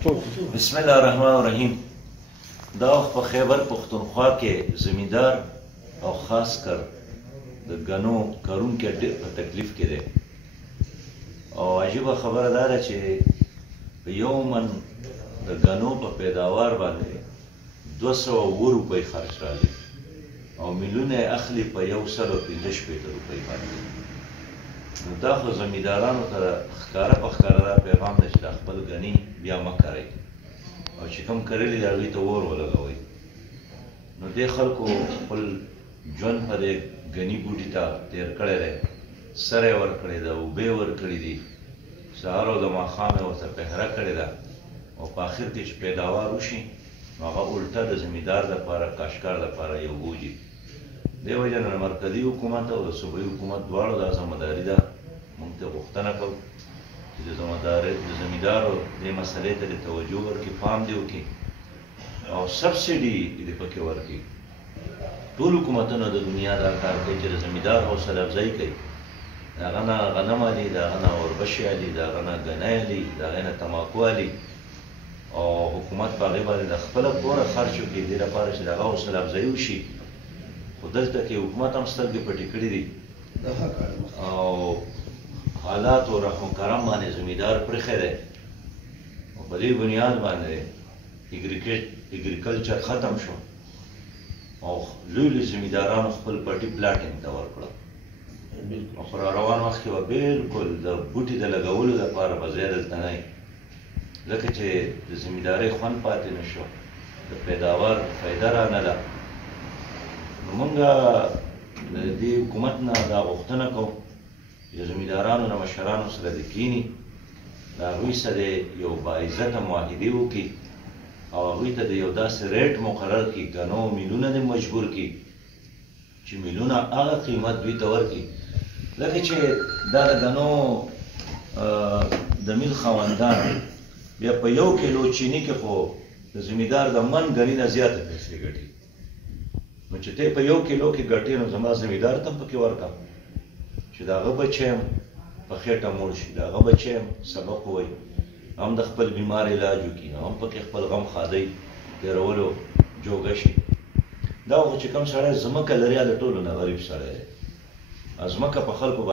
بسم الله الرحمن الرحیم. دا وخت په خیبر پښتونخوا کې زمیندار او خاص کر د غنو کارونکي ډېر په تکلیف کې دی او عجیبه خبره دا ده چې په یو من د غنو په پیداوار باندې 200 روپۍ خرچ راځي او میلیونه اخلي په 115 روپۍ باندې. نو دا خو زمیندارانو ته ښکاره په ښکاره دا پیغام دی چې دا خپل غني بیا مه کرئ او چې کوم کرلي دي هغوی ته اور ولګوئ. نو دې خلکو خپل ژوند په دې غني بوټي ته تېر کړی دی، سر یې ورکړی ده، اوبه یې ورکړي دي، سهار او د ماښام یې ورته پهره کړې ده او په آخر کې چې پیداوار وشي نو هغه الټه د زمیندار دپاره کاشکار دپاره یو بوجي. دې وجه نه مرکزي حکومت او د صوبایي حکومت دواړو دا ذمهداري ده، موږ ته غوښتنه کوو چې د زمیندارو دې مسلې ته دې توجه ورکړي، پام دې وکړي او سبسډي دې پکې ورکړي. ټول حکومتونه د دنیا دا کار کوي چې د زمیندار حوصله افزایي کوي، د هغه نه غنم الي، د هغه نه اوربشې الي، د هغه نه ګنی الي، د هغې نه تماکو الي او حکومت په هغې باندې د خپله پوره خرچ وکړي دې لپاره چې د هغه حوصله افزایي وشي. خو دلته کې حکومت هم سترګې پټې کړي دي او حالات او رحم و کرم باندې زمیندار پرېښی دی او په دې بنیاد باندې اګریکلچر ختم شو او لوی لوی زمیندارانو خپل پټي پلاټینګ ته ورکړه او په راروان وخت کې به بلکل د بوټي د لګولو دپاره به ځای دلته نه وي، ځکه چې د زمیندارۍ خوند پاتې نه شو، د پیداوار فایده رانه ده. نو موږ د دې حکومت نه دا غوښتنه کوو چې د زمیندارانو نه مشرانو سره دې کیني، د هغوی سره یو باعزته معاهدې وکړي او هغوی ته د یو داسې ریټ مقرر کړي، غنو میلونه دې مجبور کړي چې میلونه هغه قیمت دوی ته ورکړي. لکه چې دا د غنو د میل خاوندان بیا په 1 کیلو چیني کې خو د زمیندار د من غني نه زیاته پیسې ګټي، نو چې ته په 1 کیلو کې ګټې نو زما زمیندار ته هم پکې ورکړه چې د هغه بچی هم په خېټه موړ شي، د هغه بچی هم سبق ووایي، هم د خپل بیمار علاج وکړي، هم پکې خپل غم خادۍ تېرولو جوګه شي. دا خو چې کوم سړی ځمکه لري د ټولو نه غریب سړی دی، ځمکه په خلکو